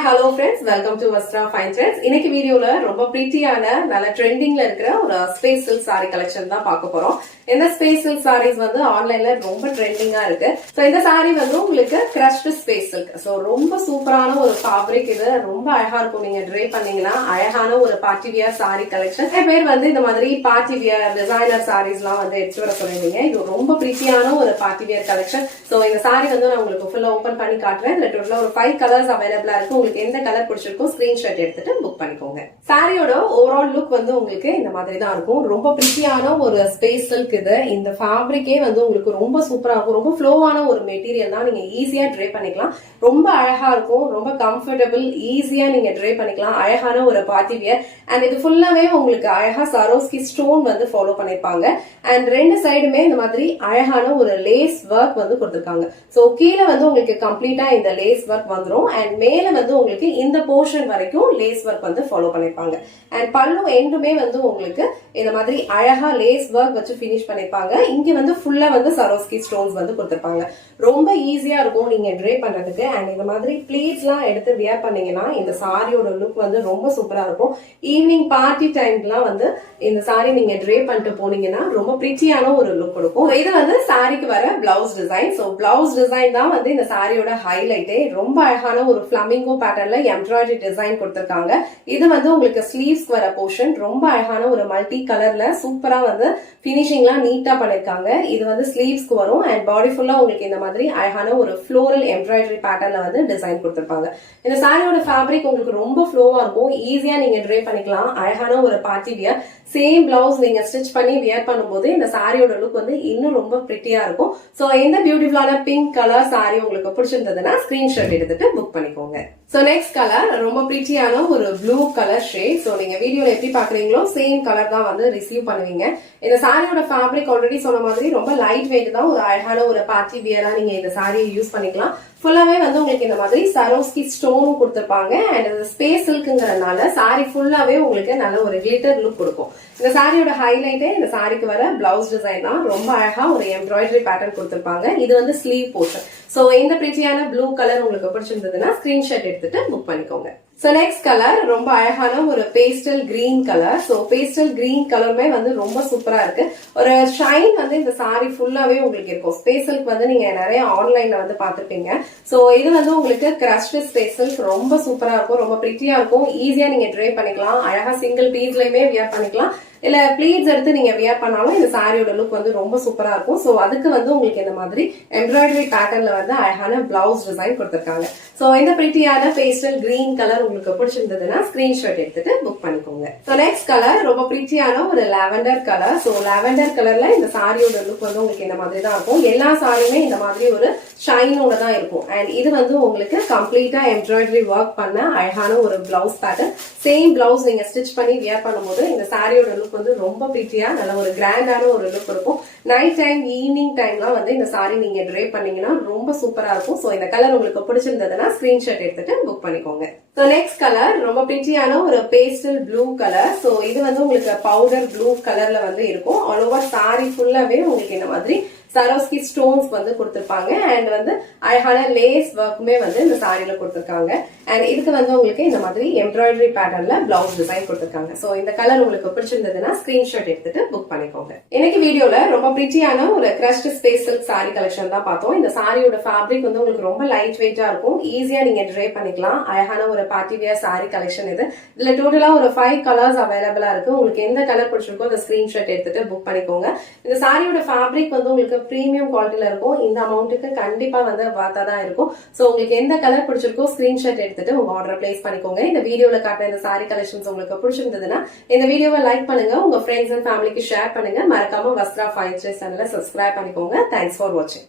Hi hello friends, welcome to Vastra fine trends. இன்னைக்கு வீடியோல ரொம்ப பிரிட்டியான நல்ல ட்ரெண்டிங்ல இருக்கிற ஒரு ஸ்பேஸ் சில்க் சாரி கலெக்ஷன் தான் பார்க்க போறோம். இந்த ஸ்பேஸ் சில்க் சாரீஸ் வந்து ஆன்லைன்ல ரொம்ப ட்ரெண்டிங்கா இருக்கு. சோ இந்த சாரி வந்து உங்களுக்கு கிரஷ்டு ஸ்பேஸ் சில்க். சோ ரொம்ப சூப்பரான ஒரு ஃபேப்ரிக். இது ரொம்ப அழகா இருக்கும். நீங்க ட்ரை பண்ணீங்கன்னா அழகான ஒரு பார்ட்டி வியர் சாரி கலெக்ஷன். நிறைய பேர் வந்து இந்த மாதிரி பார்ட்டி வியர் டிசைனர் சாரீஸ் எல்லாம் வந்து எடுத்து வர சொல்லிருந்தீங்க. இது ரொம்ப பிரிட்டியான ஒரு பார்ட்டி வியர் கலெக்ஷன். சோ இந்த சாரி வந்து நான் உங்களுக்கு ஃபுல்லா ஓபன் பண்ணி காட்டுறேன். இதுல டோட்டலா ஒரு 5 கலர்ஸ் அவைலபிளா இருக்கு. உங்களுக்கு எந்த கலர் பிடிச்சிருக்கோ ஸ்கிரீன்ஷாட் எடுத்துட்டு புக் பண்ணிக்கோங்க. சாரியோட ஓவரால் லுக் வந்து உங்களுக்கு இந்த மாதிரி தான் இருக்கும். ரொம்ப பிரிட்டியான ஒரு ஸ்பேஸ் சில்க். இது இந்த ஃபேப்ரிக்கே வந்து உங்களுக்கு ரொம்ப சூப்பரா இருக்கும். ரொம்ப ஃப்ளோவான ஒரு மெட்டீரியல் தான். நீங்க ஈஸியா ட்ரை பண்ணிக்கலாம். ரொம்ப அழகா இருக்கும். ரொம்ப கம்ஃபர்டபுள். ஈஸியா நீங்க ட்ரை பண்ணிக்கலாம். அழகான ஒரு பார்ட்டி வியர். அண்ட் இது ஃபுல்லாவே உங்களுக்கு அழகா சரோஸ்கி ஸ்டோன் வந்து ஃபாலோ பண்ணிருப்பாங்க. அண்ட் ரெண்டு சைடுமே இந்த மாதிரி அழகான ஒரு லேஸ் ஒர்க் வந்து கொடுத்திருக்காங்க. சோ கீழே வந்து உங்களுக்கு கம்ப்ளீட்டா இந்த லேஸ் ஒர்க் வந்துரும். அண்ட் மேல வந்து உங்களுக்கு இந்த போர்ஷன் வரைக்கும் லேஸ் ஒர்க் வந்து ஃபாலோ பண்ணிருப்பாங்க. அண்ட் பல்லு எண்டுமே வந்து உங்களுக்கு இந்த மாதிரி அழகா லேஸ் ஒர்க் வச்சு பினிஷ் பண்ணிருப்பாங்க. இங்க வந்து ஃபுல்லா வந்து சரோஸ்கி ஸ்டோன்ஸ் வந்து கொடுத்திருப்பாங்க. ரொம்ப ஈஸியா இருக்கும் நீங்க ட்ரை பண்றதுக்கு. அண்ட் இந்த மாதிரி பிளீட்ஸ் எல்லாம் எடுத்து வியர் பண்ணீங்கன்னா இந்த சாரியோட லுக் வந்து ரொம்ப சூப்பரா இருக்கும். ஈவினிங் பார்ட்டி டைம்லாம் வந்து இந்த சாரி நீங்க ட்ரை பண்ணிட்டு போனீங்கன்னா ரொம்ப பிரிட்டியான ஒரு லுக் கொடுக்கும். இது வந்து சாரிக்கு வர blouse design. So blouse design தான் வந்து இந்த சாரியோட ஹைலைட்டே. ரொம்ப அழகான ஒரு பிளமிங்கோ பேட்டர்ன்ல எம்ப்ராய்டரி டிசைன் கொடுத்திருக்காங்க. இது வந்து உங்களுக்கு ஸ்லீவ்ஸ் வர போர்ஷன். ரொம்ப அழகான ஒரு மல்டி கலர்ல சூப்பரா வந்து பினிஷிங்லாம் நீட்டா பண்ணிருக்காங்க. இது வந்து ஸ்லீவ்ஸ்க்கு வரும். அண்ட் பாடி ஃபுல்லா உங்களுக்கு இந்த மாதிரி அழகான ஒரு ஃப்ளோரல் எம்ப்ராய்டரி பேட்டர்ன்ல வந்து டிசைன் கொடுத்திருப்பாங்க. இந்த சாரியோட ஃபேப்ரிக் உங்களுக்கு ரொம்ப ஃப்ளோவா இருக்கும். ஈஸியா நீங்க ட்ரை பண்ணிக்கலாம். அழகான ஒரு பார்ட்டி வியர். சேம் பிளவுஸ் நீங்க ஸ்டிச் பண்ணி வியர் பண்ணும்போது இந்த சாரியோட லுக் வந்து இன்னும் ரொம்ப பிரிட்டியா இருக்கும். சோ இந்த பியூட்டிஃபுல்லான பிங்க் கலர் சாரி உங்களுக்கு பிடிச்சிருந்ததுன்னா ஸ்கிரீன்ஷாட் எடுத்துட்டு புக் பண்ணிக்கோங்க. சோ நெக்ஸ்ட் கலர் ரொம்ப பிரிட்டியான ஒரு ப்ளூ கலர் ஷேட். சோ நீங்க வீடியோல எப்படி பாக்குறீங்களோ சேம் கலர் தான் வந்து ரிசீவ் பண்ணுவீங்க. இந்த சாரியோட ஃபேப்ரிக் ஆல்ரெடி சொன்ன மாதிரி ரொம்ப லைட் வெயிட் தான். ஒரு அழகான ஒரு பார்ட்டி வியரா நீங்க இந்த சாரியை யூஸ் பண்ணிக்கலாம். ஃபுல்லாவே வந்து உங்களுக்கு இந்த மாதிரி சரோஸ்கி ஸ்டோனும் கொடுத்திருப்பாங்க. அண்ட் ஸ்பேஸ் சில்க்ங்கிறதுனால சாரி ஃபுல்லாவே உங்களுக்கு நல்ல ஒரு கிளிட்டர் லுக் கொடுக்கும். இந்த சாரியோட ஹைலைட்டே இந்த சாரிக்கு வர பிளவுஸ் டிசைன் தான். ரொம்ப அழகா ஒரு எம்ப்ராய்டரி பேட்டர்ன் கொடுத்திருப்பாங்க. இது வந்து ஸ்லீவ் போர்ஷன். சோ இந்த பிரிட்டியான ப்ளூ கலர் உங்களுக்கு பிடிச்சிருந்ததுன்னா ஸ்கிரீன்ஷாட் எடுத்துட்டு புக் பண்ணிக்கோங்க. சோ நெக்ஸ்ட் கலர் ரொம்ப அழகான ஒரு pastel green colour. So pastel green கலருமே வந்து ரொம்ப சூப்பரா இருக்கு. ஒரு ஷைன் வந்து இந்த சாரி ஃபுல்லாவே உங்களுக்கு இருக்கும். ஸ்பேஸ் சில்க் வந்து நீங்க நிறைய ஆன்லைன்ல வந்து பாத்துருப்பீங்க. சோ இது வந்து உங்களுக்கு கிரஷ்டு ஸ்பேஸ் சில்க். ரொம்ப சூப்பரா இருக்கும். ரொம்ப பிரிட்டியா இருக்கும். ஈஸியா நீங்க ட்ரை பண்ணிக்கலாம். அழகா சிங்கிள் பீஸ்லயுமே வியர் பண்ணிக்கலாம். இல்ல பிளீட்ஸ் எடுத்து நீங்க வியர் பண்ணாலும் இந்த சாரியோட லுக் வந்து ரொம்ப சூப்பரா இருக்கும். சோ அதுக்கு வந்து உங்களுக்கு இந்த மாதிரி எம்ப்ராய்டரி பேட்டர்ன்ல வந்து அழகான பிளவுஸ் டிசைன் கொடுத்திருக்காங்க. சோ இந்த பிரிட்டியான பேஸ்டல் கிரீன் கலர் உங்களுக்கு பிடிச்சிருந்ததுன்னா ஸ்கிரீன்ஷாட் எடுத்துட்டு புக் பண்ணிக்கோங்க. சோ நெக்ஸ்ட் கலர் ரொம்ப பிரிட்டியான ஒரு லாவெண்டர் கலர். சோ லாவெண்டர் கலர்ல இந்த சாரியோட லுக் வந்து உங்களுக்கு இந்த மாதிரி தான் இருக்கும். எல்லா சாரியுமே இந்த மாதிரி ஒரு ஷைனோட தான் இருக்கும். அண்ட் இது வந்து உங்களுக்கு கம்ப்ளீட்டா எம்ப்ராய்டரி ஒர்க் பண்ண அழகான ஒரு பிளவுஸ் பேட்டர்ன். சேம் பிளவுஸ் நீங்க ஸ்டிச் பண்ணி வியர் பண்ணும்போது இந்த சாரியோட லுக் வந்து ரொம்ப பிரிட்டியா நல்ல ஒரு கிராண்டான ஒரு லுக் இருக்கும். நைட் டைம் ஈவினிங் டைம்லாம் வந்து இந்த சாரி நீங்க ட்ரை பண்ணீங்கன்னா ரொம்ப சூப்பரா இருக்கும். சோ இந்த கலர் உங்களுக்கு பிடிச்சிருந்ததுன்னா ஸ்கிரீன்ஷாட் எடுத்துட்டு புக் பண்ணிக்கோங்க. சோ நெக்ஸ்ட் கலர் ரொம்ப பிரிட்டியான ஒரு பேஸ்டல் ப்ளூ கலர். சோ இது வந்து உங்களுக்கு பவுடர் ப்ளூ கலர்ல வந்து இருக்கும். ஆல் ஓவர் சாரி ஃபுல்லாவே உங்களுக்கு இந்த மாதிரி சரோஸ்கி ஸ்டோன்ஸ் வந்து கொடுத்திருப்பாங்க. அண்ட் வந்து அழகான லேஸ் ஒர்க்குமே வந்து இந்த சாரியில கொடுத்திருக்காங்க. அண்ட் இதுக்கு வந்து உங்களுக்கு இந்த மாதிரி எம்ப்ராய்டரி பேட்டர்ன்ல பிளவுஸ் டிசைன் கொடுத்திருக்காங்க. சோ இந்த கலர் உங்களுக்கு பிடிச்சிருந்ததுன்னா ஸ்கிரீன்ஷாட் எடுத்துட்டு புக் பண்ணிக்கோங்க. இன்னைக்கு வீடியோல ரொம்ப பிரிட்டியான ஒரு crushed space silk sorry collection தான் பார்த்தோம். இந்த சாரியோட ஃபேப்ரிக் வந்து உங்களுக்கு ரொம்ப லைட் வெயிட்டா இருக்கும். ஈஸியா நீங்க ட்ரை பண்ணிக்கலாம். அழகான ஒரு பார்ட்டி வியர் சாரி கலெக்ஷன் இது. இதுல டோட்டலா ஒரு 5 கலர்ஸ் அவைலபிளா இருக்கு. உங்களுக்கு எந்த கலர் பிடிச்சிருக்கோ அந்த ஸ்கிரீன்ஷாட் எடுத்துட்டு புக் பண்ணிக்கோங்க. இந்த சாரியோட ஃபேப்ரிக் வந்து உங்களுக்கு பிரீமியம் குவாலிட்டில இருக்கும். இந்த அமௌண்ட்டுக்கு கண்டிப்பா வந்து வார்த்தா தான் இருக்கும். சோ உங்களுக்கு எந்த கலர் பிடிச்சிருக்கோ ஸ்கிரீன்ஷாட் எடுத்துட்டு உங்க ஆர்டர் பிளேஸ் பண்ணிக்கோங்க. இந்த வீடியோல காட்டுற இந்த சாரி கலெக்ஷன்ஸ் உங்களுக்கு பிடிச்சிருந்ததுன்னா இந்த வீடியோவை லைக் பண்ணுங்க. உங்க ஃப்ரெண்ட்ஸ் அண்ட் ஃபேமிலிக்கு ஷேர் பண்ணுங்க. மறக்காம வஸ்த்ரா ஃபைன் ட்ரெண்ட்ஸ் சேனலை சப்ஸ்கிரைப் பண்ணிக்கோங்க. தேங்க்ஸ் ஃபார் வாட்சிங்.